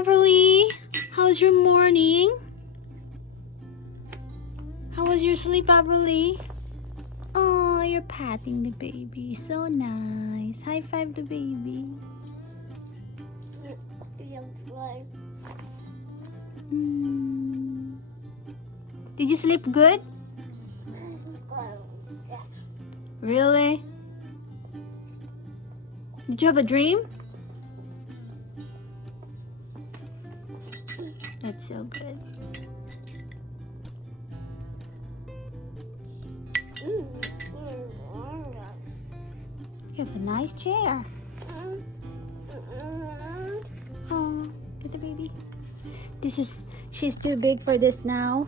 Beverly. How's your morning? How was your sleep, Beverly? Oh, you're patting the baby. So nice. High five the baby. Did you sleep good? Really? Did you have a dream? That's so good. You have a nice chair. Oh, get the baby. She's too big for this now.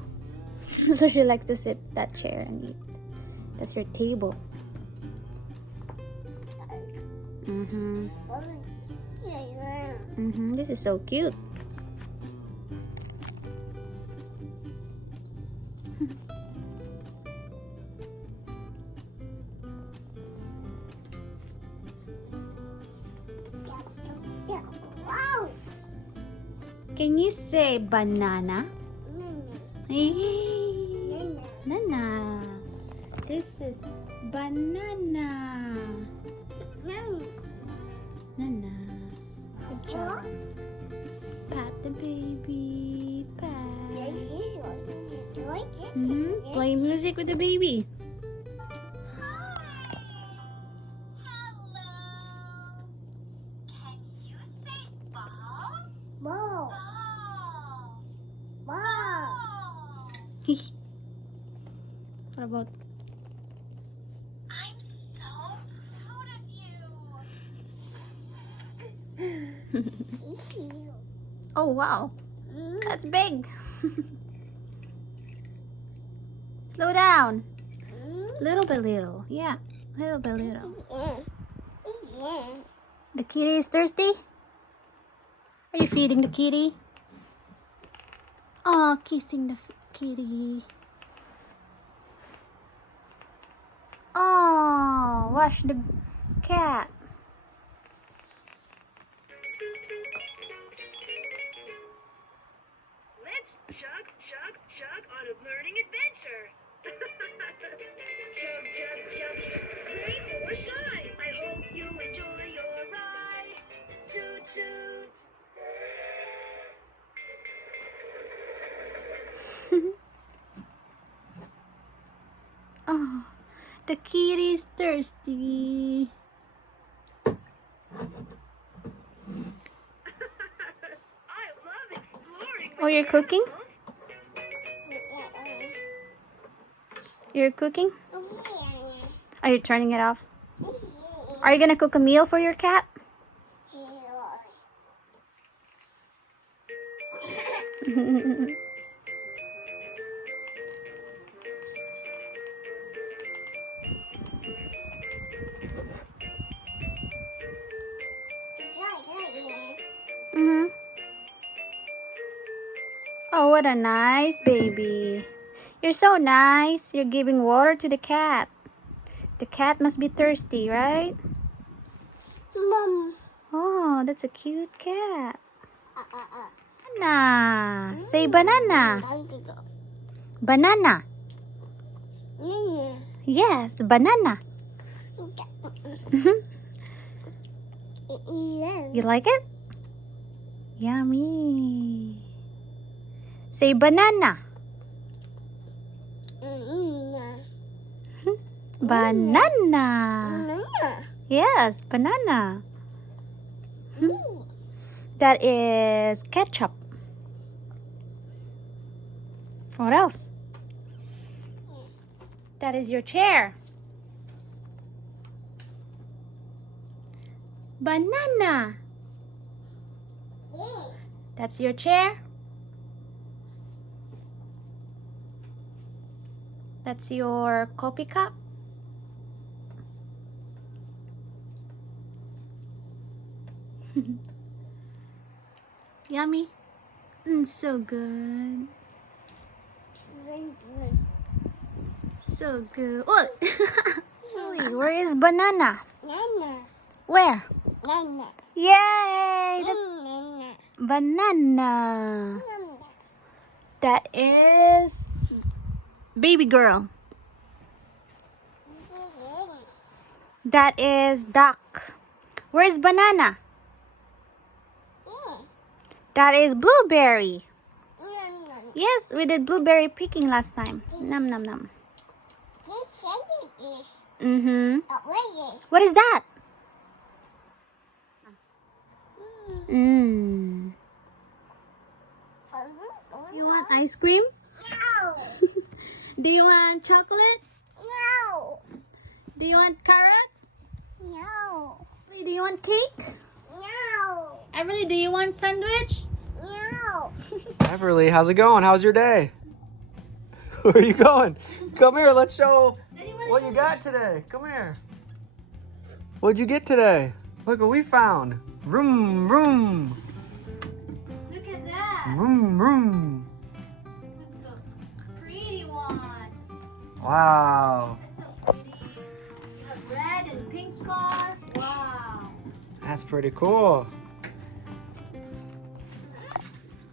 So she likes to sit that chair and eat. That's your table. This is so cute. Can you say banana? Nana. This is banana. Nana. Good job. Pat the baby. Pat. Play music with the baby. What about? I'm so proud of you. Oh wow, that's big. Slow down. Little by little. Yeah, little by little. The kitty is thirsty? Are you feeding the kitty? Oh, kissing the kitty. Oh, wash the cat. Let's chug, chug, chug on a learning adventure. Chug, chug, chuggy, rain or shine. I hope you enjoy your ride. Toot, toot. Oh, the kitty is thirsty. I love exploring. Oh, you're cooking? You're cooking? Are you turning it off? Are you gonna cook a meal for your cat? Oh, what a nice baby. You're so nice. You're giving water to the cat. The cat must be thirsty, right? Mom. Oh, that's a cute cat. Banana. Say banana. Banana. Yes, banana. You like it? Yummy. Say banana. Banana. Yes, banana. That is ketchup. What else? That is your chair. Banana. That's your chair. That's your coffee cup. Yummy. So good. So good. Oh! Where is banana? Where? Yay! That's Banana. That is baby girl. That is duck. Where's banana? That is blueberry. Yes, we did blueberry picking last time. Nom nom nom. Mm-hmm. What is that? Mm. You want ice cream? No. Do you want chocolate? No. Do you want carrot? No. Wait, do you want cake? No. Everly, do you want sandwich? No. Everly, how's it going? How's your day? Where are you going? Come here, let's show what you got today. Come here. What'd you get today? Look what we found. Vroom, vroom. Look at that. Vroom, vroom. Pretty one. Wow. That's so pretty. You have red and pink car. Wow. That's pretty cool.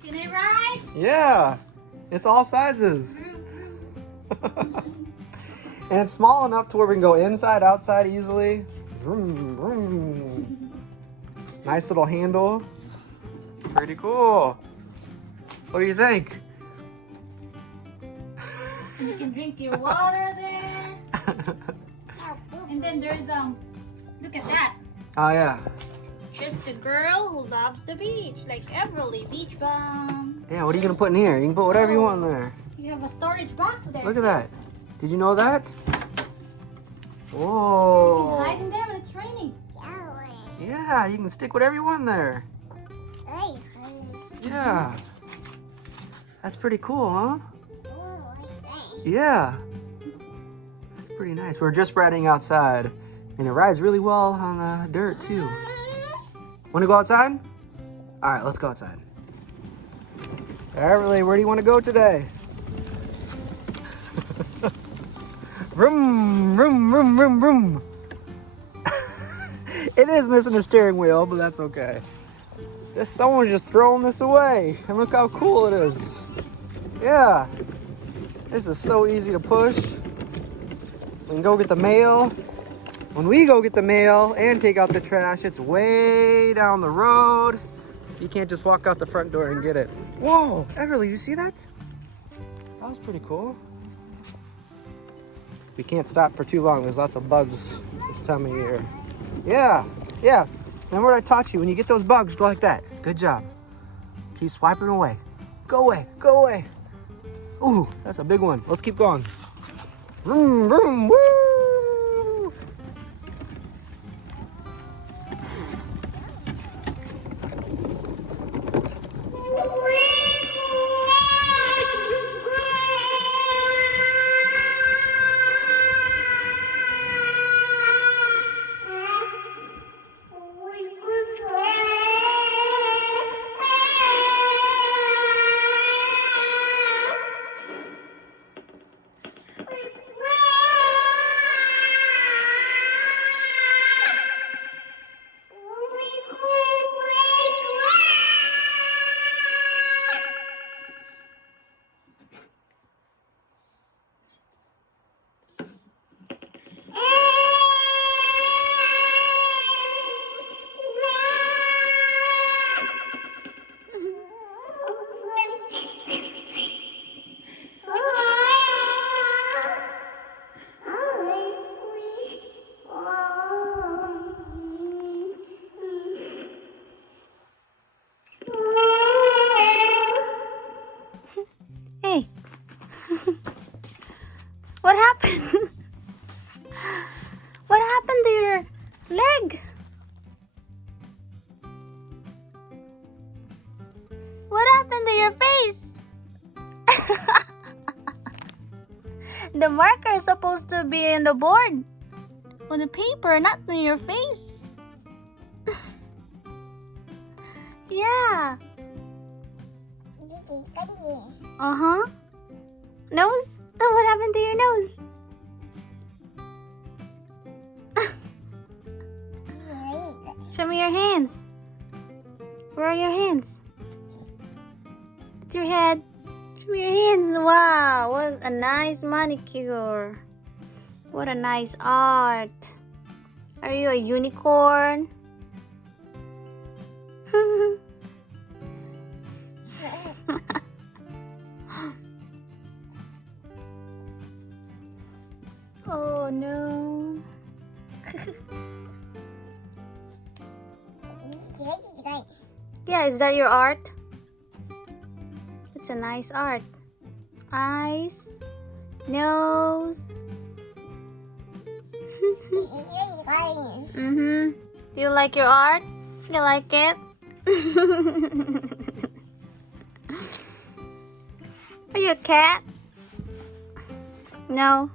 Can I ride? Yeah. It's all sizes. And it's small enough to where we can go inside, outside easily. Vroom, vroom. Nice little handle. Pretty cool. What do you think? You can drink your water there. And then there's look at that. Oh yeah. Just a girl who loves the beach, like Everly Beach Bum. Yeah, what are you gonna put in here? You can put whatever you want in there. You have a storage box there. Look at that. Did you know that? You Whoa. can hide in there when it's raining. Yeah, you can stick whatever you want in there. Yeah. That's pretty cool, huh? Yeah. That's pretty nice. We're just riding outside, and it rides really well on the dirt, too. Want to go outside? All right, let's go outside. Everly, where do you want to go today? Vroom, vroom, vroom, vroom, vroom. It is missing a steering wheel, but that's okay. Someone's just throwing this away, and look how cool it is. Yeah, this is so easy to push. We can go get the mail. When we go get the mail and take out the trash, it's way down the road. You can't just walk out the front door and get it. Whoa, Everly, you see that? That was pretty cool. We can't stop for too long. There's lots of bugs this time of year. Yeah, yeah. Remember what I taught you? When you get those bugs, go like that. Good job. Keep swiping away. Go away, go away. Ooh, that's a big one. Let's keep going. Vroom, vroom, woo! Hey. What happened? What happened to your leg? What happened to your face? The marker is supposed to be in the board, on the paper, not in your face. Yeah. Uh-huh. Nose? Oh, what happened to your nose? Show me your hands. Where are your hands? It's your head. Show me your hands. Wow, what a nice manicure. What a nice art. Are you a unicorn? Oh no. Yeah, is that your art? It's a nice art. Eyes, nose. Mm-hmm. Do you like your art? You like it? Are you a cat? No.